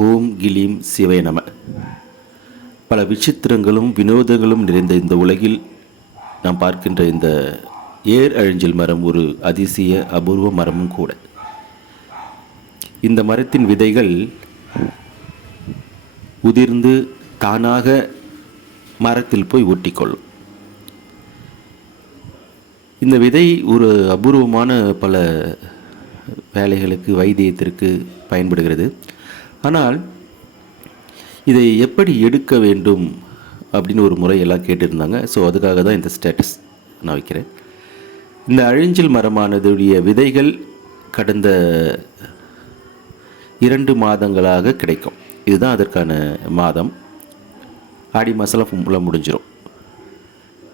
ஓம் gleam சிவை நம. பல விசித்திரங்களும் வினோதங்களும் நிறைந்த இந்த உலகில் நாம் பார்க்கின்ற இந்த ஏர் அழிஞ்சல் மரம் ஒரு அதிசய அபூர்வ மரமும் கூட. இந்த மரத்தின் விதைகள் உதிர்ந்து தானாக மரத்தில் போய் ஒட்டிக்கொள்ளும். இந்த விதை ஒரு அபூர்வமான பல வேலைகளுக்கு வைத்தியத்திற்கு பயன்படுகிறது. ஆனால் இதை எப்படி எடுக்க வேண்டும் அப்படின்னு ஒரு முறை எல்லாம் கேட்டிருந்தாங்க. ஸோ அதுக்காக தான் இந்த ஸ்டேட்டஸ் நான் வைக்கிறேன். இந்த அழிஞ்சல் மரமானதுடைய விதைகள் கடந்த இரண்டு மாதங்களாக கிடைக்கும். இதுதான் அதற்கான மாதம். ஆடி மாதம்லாம் ஃபுல்லாக முடிஞ்சிடும்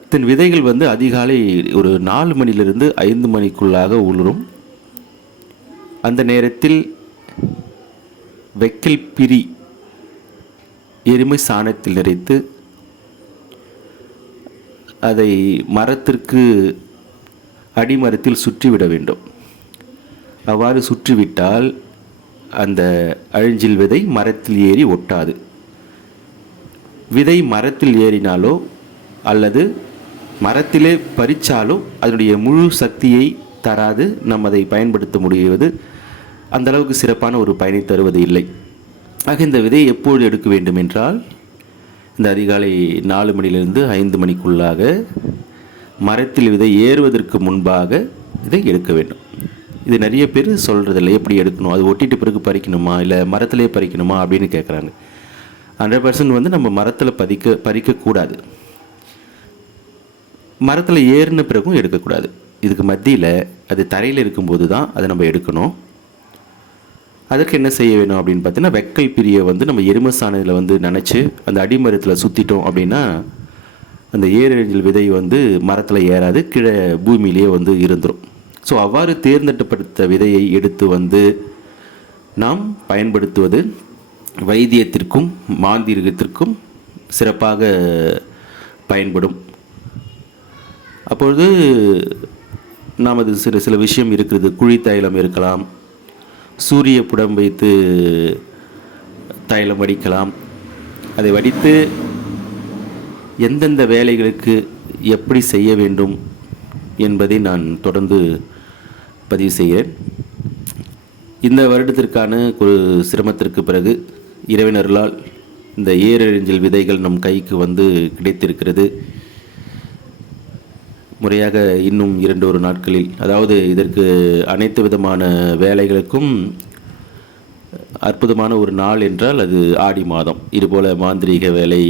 இதன் விதைகள் வந்து அதிகாலை ஒரு நாலு மணிலிருந்து ஐந்து மணிக்குள்ளாக உளுரும் அந்த நேரத்தில் வெக்கல் பிரி எருமை சாணத்தில் நிறைத்து அதை மரத்திற்கு அடிமரத்தில் சுற்றிவிட வேண்டும். அவ்வாறு சுற்றிவிட்டால் அந்த அழிஞ்சில் விதை மரத்தில் ஏறி ஒட்டாது. விதை மரத்தில் ஏறினாலோ அல்லது மரத்திலே பறிச்சாலோ அதனுடைய முழு சக்தியை தராது. நம்ம அதை பயன்படுத்த முடிவது அந்த அளவுக்கு சிறப்பான ஒரு பயனை தருவது இல்லை. ஆக இந்த விதையை எப்பொழுது எடுக்க வேண்டும் என்றால் இந்த அதிகாலை நாலு மணிலிருந்து ஐந்து மணிக்குள்ளாக மரத்தில் விதை ஏறுவதற்கு முன்பாக இதை எடுக்க வேண்டும். இது நிறைய பேர் சொல்கிறதில்ல எப்படி எடுக்கணும் அது ஒட்டிட்டு பிறகு பறிக்கணுமா இல்லை மரத்திலே பறிக்கணுமா அப்படின்னு கேட்குறாங்க ஹண்ட்ரட் பர்சன்ட் வந்து நம்ம மரத்தில் பதிக்க பறிக்கக்கூடாது. மரத்தில் ஏறின பிறகும் எடுக்கக்கூடாது. இதுக்கு மத்தியில் அது தரையில் இருக்கும்போது தான் அதை நம்ம எடுக்கணும். அதற்கு என்ன செய்ய வேணும் அப்படின்னு பார்த்தீங்கன்னா வெக்கல் பிரியை வந்து நம்ம எருமை சாணத்தில் வந்து நினச்சி அந்த அடிமரத்தில் சுற்றிட்டோம் அப்படின்னா அந்த ஏரழிஞ்சல் விதை வந்து மரத்தில் ஏறாது கீழே பூமியிலேயே வந்து இருந்துடும் ஸோ அவ்வாறு தேர்ந்தெடுப்படுத்த விதையை எடுத்து வந்து நாம் பயன்படுத்துவது வைத்தியத்திற்கும் மாந்திரிகத்திற்கும் சிறப்பாக பயன்படும். அப்பொழுது நாம் அது சில சில விஷயம் இருக்கிறது. குழித்தைலம் இருக்கலாம். சூரிய புடம் வைத்து தைலம் வடிக்கலாம் அதை வடித்து எந்தெந்த வேலைகளுக்கு எப்படி செய்ய வேண்டும் என்பதை நான் தொடர்ந்து பதிவு செய்கிறேன். இந்த வருடத்திற்கான ஒரு சிரமத்திற்கு பிறகு இறைவனர்களால் இந்த ஏரழிஞ்சல் விதைகள் நம் கைக்கு வந்து கிடைத்திருக்கிறது. முறையாக இன்னும் இரண்டு ஒரு நாட்களில் அதாவது இதற்கு அனைத்து விதமான வேலைகளுக்கும் அற்புதமான ஒரு நாள் என்றால் அது ஆடி மாதம். இதுபோல் மாந்திரீக வேலை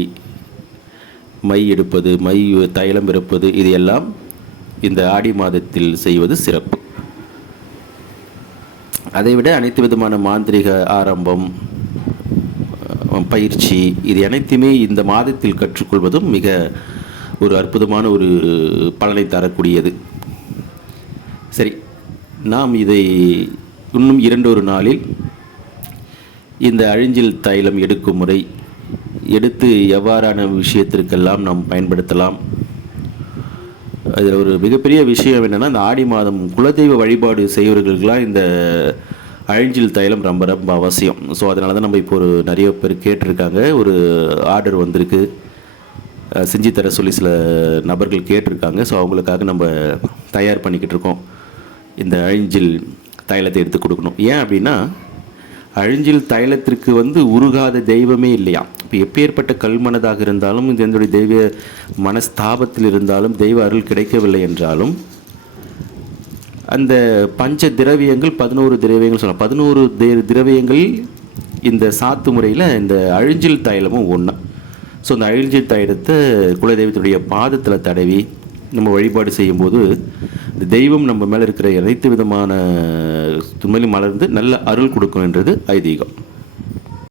மை எடுப்பது மை தைலம் இருப்பது இது எல்லாம் இந்த ஆடி மாதத்தில் செய்வது சிறப்பு. அதைவிட அனைத்து விதமான மாந்திரிக ஆரம்பம் பயிற்சி இது அனைத்துமே இந்த மாதத்தில் கற்றுக்கொள்வதும் மிக ஒரு அற்புதமான ஒரு பலனை தரக்கூடியது. சரி நாம் இதை இன்னும் இரண்டு ஒரு நாளில் இந்த அழிஞ்சில் தைலம் எடுக்கும் முறை எடுத்து எவ்வாறான விஷயத்திற்கெல்லாம் நாம் பயன்படுத்தலாம். அதில் ஒரு மிகப்பெரிய விஷயம் என்னென்னா இந்த ஆடி மாதம் குலதெய்வ வழிபாடு செய்வர்களுக்கெல்லாம் இந்த அழிஞ்சில் தைலம் ரொம்ப ரொம்ப அவசியம். ஸோ அதனால தான் நம்ம இப்போ ஒரு நிறைய பேர் கேட்டிருக்காங்க. ஒரு ஆர்டர் வந்திருக்கு. செஞ்சு தர சொல்லி சில நபர்கள் கேட்டிருக்காங்க. ஸோ அவங்களுக்காக நம்ம தயார் பண்ணிக்கிட்டு இருக்கோம். இந்த அழிஞ்சில் தைலத்தை எடுத்து கொடுக்கணும். ஏன் அப்படின்னா அழிஞ்சில் தைலத்திற்கு வந்து உருகாத தெய்வமே இல்லையா? இப்போ எப்பேற்பட்ட கல்மனதாக இருந்தாலும் இது என்னுடைய தெய்வ மனஸ்தாபத்தில் இருந்தாலும் தெய்வ அருள் கிடைக்கவில்லை என்றாலும் அந்த பஞ்ச திரவியங்கள் பதினோரு திரவியங்கள் சொல்லலாம். பதினோரு திரவியங்கள் இந்த சாத்து முறையில் இந்த அழிஞ்சில் தைலமும் ஒன்று ஸோ அந்த அழிஞ்சில் தைலத்தை குலதெய்வத்துடைய பாதத்தில் தடவி நம்ம வழிபாடு செய்யும்போது இந்த தெய்வம் நம்ம மேலே இருக்கிற அனைத்து விதமான தும்மலும் மலர்ந்து நல்ல அருள் கொடுக்கும் என்றது ஐதீகம்.